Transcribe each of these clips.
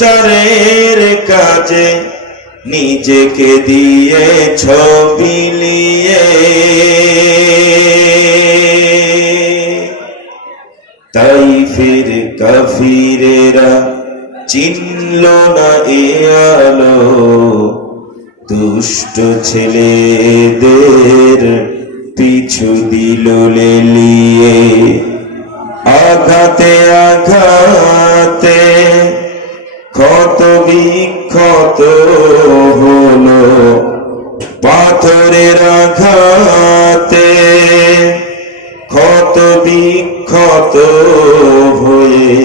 প্রচারের কাজে নিজেকে দিয়ে ছবিলিয়ে তাই ফির কাফিরেরা চিনল না এ আলো। দুষ্ট ছেলেদের পিছু দিল লেলিয়ে আঘাতে আঘাতে ক্ষত বিক্ষত হলো পাথরের আঘাতে ক্ষত বিক্ষত হয়ে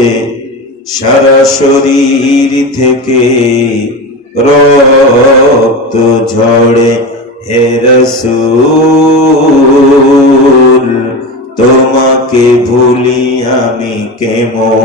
সারা শরীর থেকে রক্ত ঝড়ে হে রসূল, তোমাকে ভুলি আমি কেমন?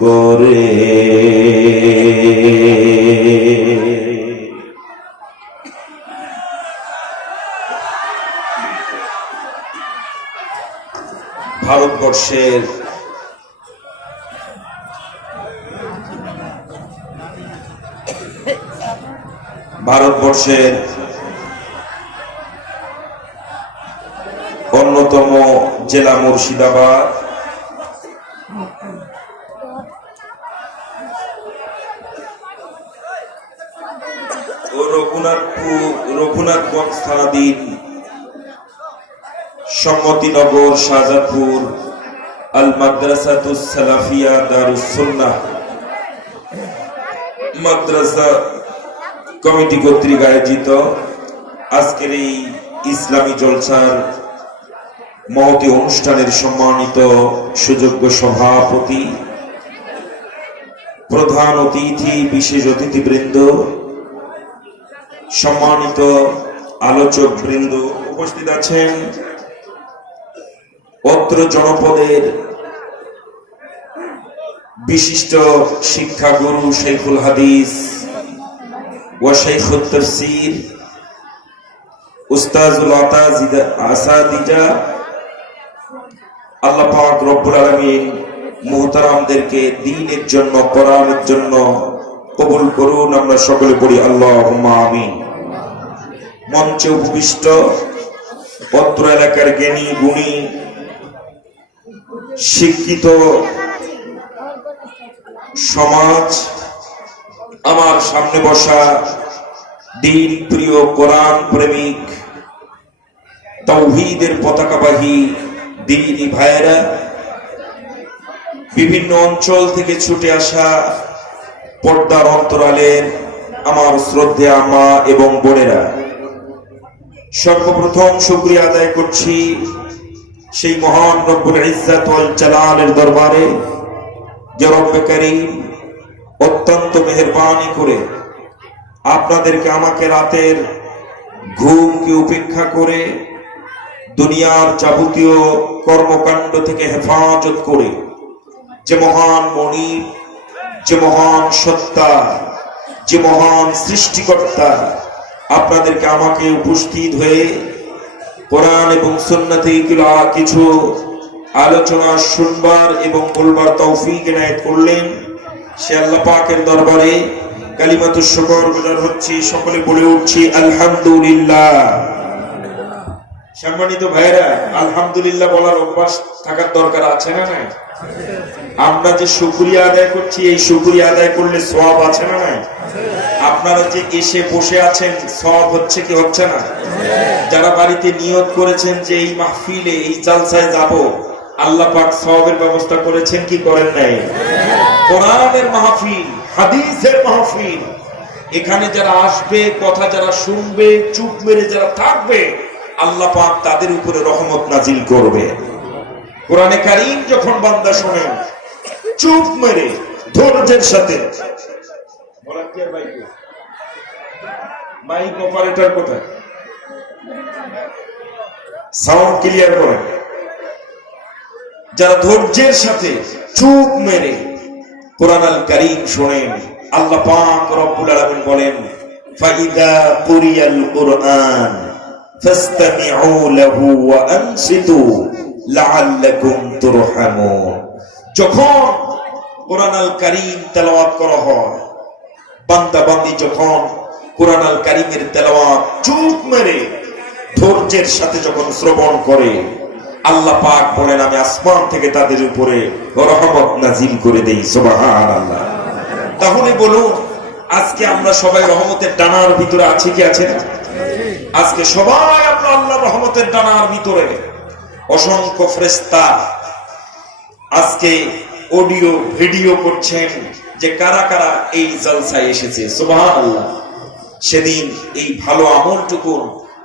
করে। ভারতবর্ষের ভারতবর্ষের অন্যতম জেলা মুর্শিদাবাদ। সম্মতিনগর শাহজাদপুর আল মাদ্রাসাতুস সালাফিয়া দারুস মাদ্রাসা কমিটি কর্তৃক আয়োজিত আজকের এই ইসলামী জলসার মহতি অনুষ্ঠানের সম্মানিত সুযোগ্য সভাপতি, প্রধান অতিথি, বিশেষ অতিথিবৃন্দ, সম্মানিত আলোচক বৃন্দ উপস্থিত আছেন। অত্র জনপদের বিশিষ্ট শিক্ষাগুরু শেখুল হাদিস ও শেখুল উস্তাজুল আসাদিজা আল্লাহ পাক রব্বুল আলামিন মুহতারামদেরকে দ্বীনের জন্য, কোরআনের জন্য কবুল করুন। আমরা সকলে পড়ি আল্লাহুম্মা আমিন। মঞ্চে উপবিষ্ট পত্র এলাকার জ্ঞানী, গুণী শিক্ষিত সমাজ, আমার সামনে বসা দিন প্রিয় কোরআন প্রেমিক, তৌহিদের পতাকাবাহী দিনী ভাইয়েরা, বিভিন্ন অঞ্চল থেকে ছুটে আসা পর্দার অন্তরালের আমার শ্রদ্ধে আমা এবং বোনেরা, সর্বপ্রথম শুক্রিয়া আদায় করছি সেই মহান রব্বুল ইজ্জাত ওয়াল জালালের দরবারে যে রব্বে করিম অত্যন্ত মেহেরবানি করে আপনাদেরকে আমাকে রাতের ঘুমকে উপেক্ষা করে দুনিয়ার যাবতীয় কর্মকাণ্ড থেকে হেফাজত করে যে মহান মণি, যে মহান সত্তা, যে মহান সৃষ্টিকর্তা আপনাদেরকে আমাকে উপস্থিত হয়ে কোরআন এবং সুন্নাত থেকে কিছু আলোচনা শুনবার এবং বলবার তৌফিক এনায়ত করলেন। সে আল্লাহ পাকের দরবারে কালিমাতুর শকর গুজার হচ্ছে, সকলে বলে উঠছি, আলহামদুলিল্লাহ। সম্মানিত ভাইরা আলহামদুলিল্লাহ বলার অভ্যাস থাকার দরকার আছে না নাই? আমরা যে শুক্রিয়া আদায় করছি, এই শুক্রিয়া আদায় করলে সব আছে না নাই? আপনারা যে এসে বসে আছেন সব হচ্ছে কি হচ্ছে না? যারা বাড়িতে নিয়ত করেছেন যে এই মাহফিলে, এই জালসায় যাব, আল্লাহ পাক সবের ব্যবস্থা করেছেন কি করেন নাই? কোরআনের মাহফিল, হাদিসের মাহফিল। এখানে যারা আসবে, কথা যারা শুনবে, চুপ মেরে যারা থাকবে, আল্লাহ পাক তাদের উপরে রহমত নাজিল করবে। কোরআনে কারিম যখন বান্দা শোনেন চুপ মেরে ধৈর্যের সাথে। মাইক অপারেটর কোথায়? সাউন্ড ক্লিয়ার করেন যারা ধৈর্যের সাথে চুপ মেরে কোরআন আল করিম শোনেন, আল্লাহ পাক রব্বুল বলেন, ফাইদা কুরিয়াল কুরআন, ফাসতামিউ লাহু যখন কোরআন আল করিম তেলাওয়াত করা হয় যখন কোরআন আল কারিমের তেলাওয়াত চুপ মেরে ধৈর্যের সাথে যখন শ্রবণ করে, আল্লাহ পাক বলেন, আমি আসমান থেকে তাদের উপরে রহমত নাজিল করে দেই সুবহান আল্লাহ তাহলে বলুন, আজকে আমরা সবাই রহমতের ডানার ভিতরে আছি কি আছে আজকে সবাই আমরা আল্লাহ রহমতের ডানার ভিতরে। অসংখ্য ফ্রেস্তা আজকে অডিও, ভিডিও করছেন যে কারা কারা এই জলসায় এসেছে। সুবহান আল্লাহ সেদিন এই ভালো আমলটুকু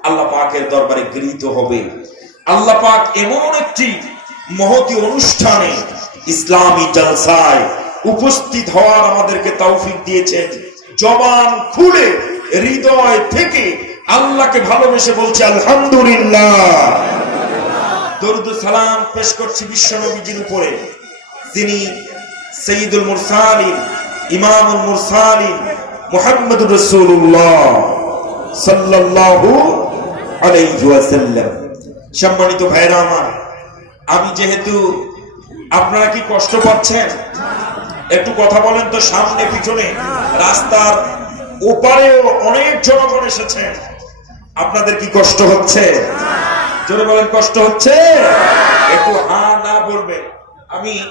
আল্লাহ পাকের দরবারে গৃহীত হবে। আল্লাহ পাক এমন একটি মহতি অনুষ্ঠানে ইসলামী জলসায় উপস্থিত হওয়ার আমাদেরকে তৌফিক দিয়েছেন। জবান খুলে, হৃদয় থেকে আল্লাহকে ভালোবেসে বলছে, আলহামদুলিল্লাহ। দরুদ সালাম পেশ করছি বিশ্ব নবীজির উপরে। যিনি সঈদুল মুরসালিন, ইমামুল মুরসালিন মুহাম্মদুর রাসূলুল্লাহ সাল্লাল্লাহু আলাইহি ওয়াসাল্লাম। সম্মানিত ভাইরা আমার, আমি যেহেতু আপনারা কি কষ্ট পাচ্ছেন? একটু কথা বলেন তো সামনে, পিছনে। রাস্তার ওপারেও অনেক জনগণ এসেছেন। আপনাদের কি কষ্ট হচ্ছে? জোরে বলেন, কষ্ট হচ্ছে? একটু হা না বলবেন। আমি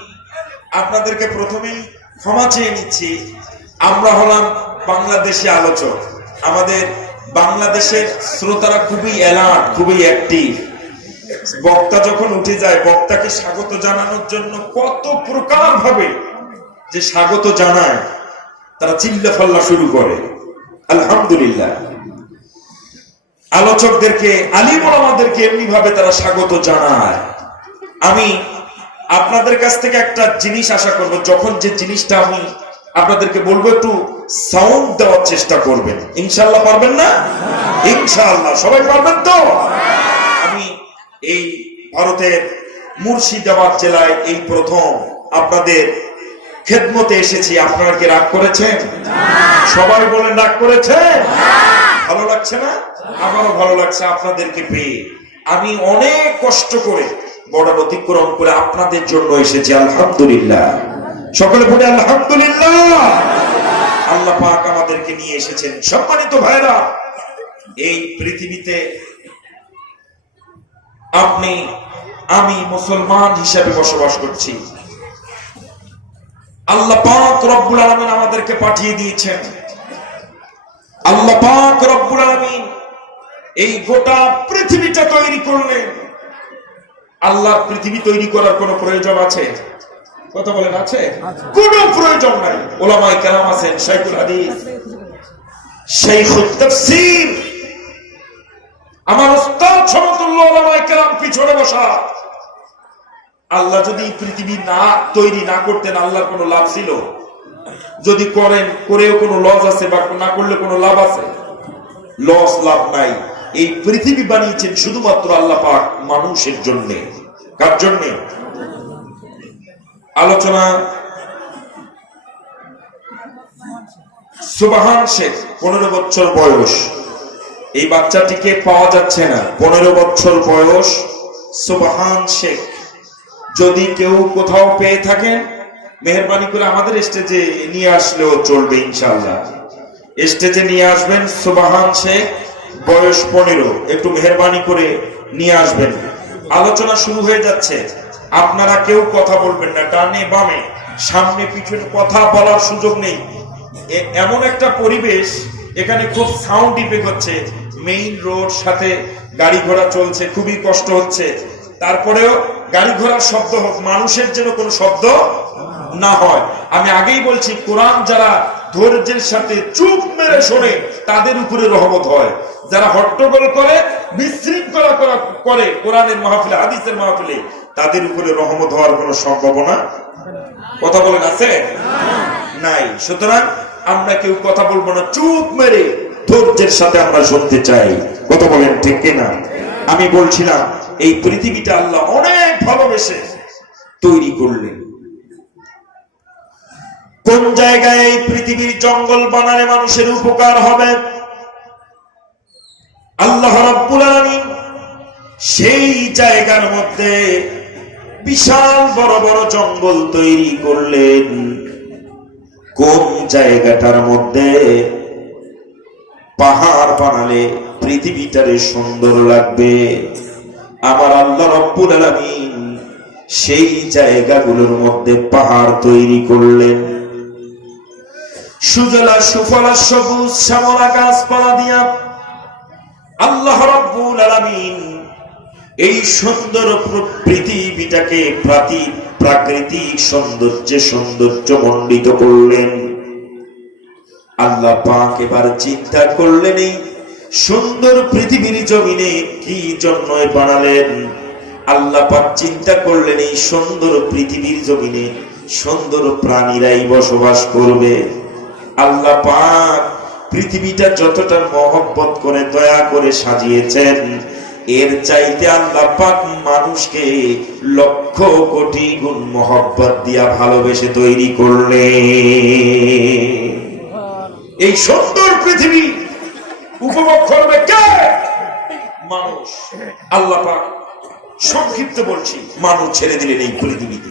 আপনাদেরকে প্রথমেই ক্ষমা চেয়ে নিচ্ছি। আমরা হলাম বাংলাদেশি আলোচক। আমাদের বাংলাদেশের শ্রোতারা খুবই অ্যালার্ট খুবই অ্যাক্টিভ বক্তা যখন উঠে যায়, বক্তাকে স্বাগত জানানোর জন্য কত প্রকার ভাবে যে স্বাগত জানায়, তারা চিল্লা ফাল্লা শুরু করে। আলহামদুলিল্লাহ। আলোচকদেরকে আলিম আমাদেরকে এমনি ভাবে তারা স্বাগত জানায়। আমি আপনাদের কাছ থেকে একটা জিনিস আশা করব, যখন যে জিনিসটা আমি আপনাদেরকে বলব, একটু সাউন্ড দেওয়ার চেষ্টা করবেন। ইনশাল্লাহ পারবেন না? ইনশাল্লাহ সবাই পারবেন তো? আমি এই ভারতের মুর্শিদাবাদ জেলায় এই প্রথম আপনাদের খেদমতে এসেছি। আপনারা কি রাগ করেছেন? সবাই বলেন, রাগ করেছেন? ভালো লাগছে না? আমারও ভালো লাগছে, আপনাদেরকে পেয়ে। আমি অনেক কষ্ট করে বর্ডার অতিক্রম করে আপনাদের জন্য এসেছি, আলহামদুলিল্লাহ। সকলে বলে, আলহামদুলিল্লাহ। আল্লাহ পাক আমাদেরকে নিয়ে এসেছেন। সম্মানিত ভাইরা এই পৃথিবীতে আপনি, আমি মুসলমান হিসাবে বসবাস করছি। আল্লাহ পাক রব্বুল আলমিন আমাদেরকে পাঠিয়ে দিয়েছেন। আল্লাহ পাক রব্বুল আলমিন এই গোটা পৃথিবীটা তৈরি করলেন। আল্লাহ পৃথিবী তৈরি করার কোন প্রয়োজন আছে? কথা বলেন আছে? কোনো প্রয়োজন নাই। ওলামাই কালাম আছেন শাইখুল হাদিস শাইখুল তাফসীর। আমার উস্তাদ সমতুল্য ওলামাই কালাম পিছনে বসা। আল্লাহ যদি পৃথিবী না তৈরি না করতেন আল্লাহর কোনো লাভ ছিল? যদি করেন, করেও কোনো লস আছে বা না করলে কোনো লাভ আছে? লস লাভ নাই। এই পৃথিবী বানিয়েছেন শুধুমাত্র আল্লাহ পাক মানুষের জন্য। কার জন্যে? আলোচনা সুবাহান শেখ, পনেরো বছর বয়স। এই বাচ্চাটিকে পাওয়া যাচ্ছে না। পনেরো বছর বয়স, সুবাহান শেখ। যদি কেউ কোথাও পেয়ে থাকেন মেহরবানি করে আমাদের স্টেজে নিয়ে আসলেও চলবে ইনশাল্লাহ স্টেজে নিয়ে আসবেন সুবাহান শেখ, বয়স পনেরো। একটু মেহরবানি করে নিয়ে আসবেন। আলোচনা শুরু হয়ে যাচ্ছে। আপনারা কেউ কথা বলবেন না, ডানে বামে। সামনে পিছনে কথা বলার সুযোগ নেই। এমন একটা পরিবেশ এখানে খুব সাউন্ড ইফেক্ট হচ্ছে। মেইন রোড সাথে গাড়ি ঘোড়া চলছে, খুবই কষ্ট হচ্ছে। তারপরেও গাড়ি ঘোড়ার শব্দ হোক, মানুষের যেন কোনো শব্দ না হয়। আমি আগেই বলছি, কোরআন যারা ধৈর্যের সাথে চুপ মেরে শোনে, তাদের উপরে রহমত হয়। যারা হট্টগোল করে, বিশৃঙ্খলা করা করে কোরআনের মাহফিলে, হাদিসের মাহফিলে, তাদের উপরে রহমত হওয়ার কোনো সম্ভাবনা কথা বলেন আছে? নাই। সুতরাং আমরা কেউ কথা বলব না, চুপ মেরে ধৈর্যের সাথে আমরা শুনতে চাই। কথা বলেন ঠিক কিনা? আমি বলছিলাম এই পৃথিবীটা আল্লাহ অনেক ভালোবেসে তৈরি করলেন। কোন জায়গায় এই পৃথিবীর জঙ্গল বানালে মানুষের উপকার হবে? আল্লাহ রাব্বুল সেই জায়গার মধ্যে বিশাল বড় বড় জঙ্গল তৈরি করলেন। কোন জায়গাটার মধ্যে পাহাড় বানালে পৃথিবীটারে সুন্দর লাগবে? আমার আল্লাহ রব্বুল আলামিন সেই জায়গাগুলোর মধ্যে পাহাড় তৈরি করলেন। সুজলা, সুফলা, সবুজ, শ্যামলা গাছপালা দিয়া আল্লাহ রব্বুল আলামিন এই সুন্দর পৃথিবীটাকে প্রাকৃতিক সৌন্দর্যে সৌন্দর্য মণ্ডিত করলেন। আল্লাহ পাক এবার চিন্তা করলেন এই সুন্দর পৃথিবীর জমিনে কি জন্য বানালেন? আল্লাহ পাক চিন্তা করলেন, এই সুন্দর পৃথিবীর জমিনে সুন্দর প্রাণীরাই বসবাস করবে। আল্লাহ পাক পৃথিবীটা যতটা মহব্বত করে, দয়া করে সাজিয়েছেন। এর চাইতে আল্লাহ পাক মানুষকে লক্ষ কোটি গুণ মহব্বত দিয়া ভালোবেসে তৈরি করলেন। এই সুন্দর পৃথিবী উপভোগ করবে কে? মানুষ। আল্লাহ সংক্ষিপ্ত বলছি, মানুষ ছেড়ে দিলেন, এই পৃথিবীতে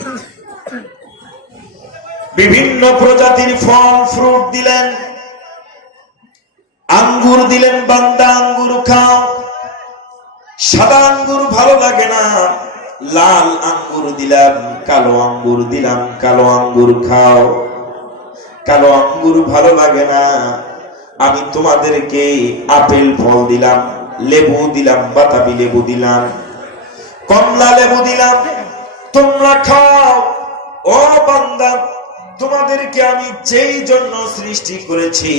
বিভিন্ন প্রজাতির ফল ফ্রুট দিলেন। আঙ্গুর দিলেন, বান্দা আঙ্গুর খাও। সাদা আঙ্গুর ভালো লাগে না। লাল আঙ্গুর দিলাম, কালো আঙ্গুর দিলাম, কালো আঙ্গুর খাও। কালো আঙ্গুর ভালো লাগে না। আমি তোমাদেরকে আপেল ফল দিলাম, লেবু দিলাম, বাতাবি লেবু দিলাম, কমলা লেবু দিলাম। তোমরা খাও। ও বান্দা, তোমাদেরকে আমি যেই জন্য সৃষ্টি করেছি,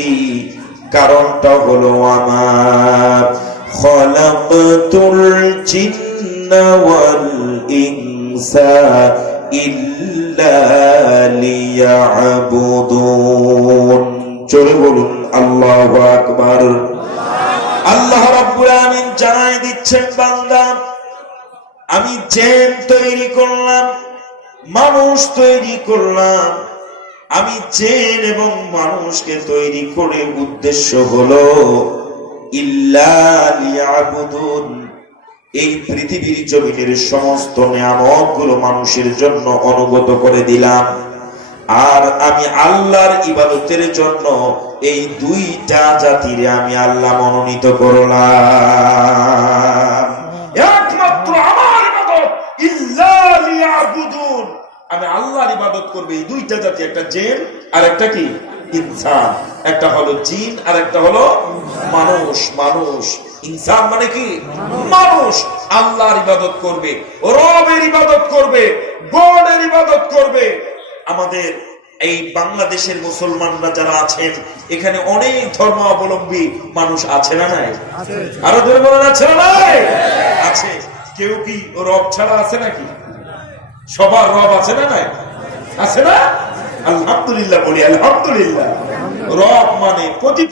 কারণটা হলো আমার। খলাকতুল জিন্না ওয়াল ইনসা ইল্লা লিয়াবুদুন। চলে বলুন, আল্লাহু আকবার। আল্লাহ রাব্বুল আলামিন জানাই দিচ্ছেন, বান্দা, আমি জেন তৈরি করলাম, মানুষ তৈরি করলাম। আমি জেন এবং মানুষকে তৈরি করে উদ্দেশ্য হলো এই পৃথিবীর জমিনের সমস্ত নিয়ামতগুলো মানুষের জন্য অনুগত করে দিলাম। আর আমি আল্লাহর ইবাদতের জন্য এই দুইটা জাতিরে আমি আল্লাহ মনোনীত করলাম। একমাত্র আমার ইবাদত আমি আল্লাহর ইবাদত করবে এই দুইটা জাতি, একটা জিন আর একটা কি? ইনসান। একটা হলো জিন আর একটা হলো মানুষ। মানুষ। ইনসান মানে কি? মানুষ। আল্লাহর ইবাদত করবে, রবের ইবাদত করবে, গডের ইবাদত করবে আমাদের এই বাংলাদেশের মুসলমানরা যারা আছেন এখানে অনেক ধর্ম অবলম্বী মানুষ আছে না নাই? আরও ধরে বলেন আছে না নাই? আছে। কেউ কি রব ছাড়া আছে নাকি? সবার রব আছে না নাই? আছে না? আলহামদুলিল্লাহ বলি আলহামদুলিল্লাহ। রব মানে প্রতি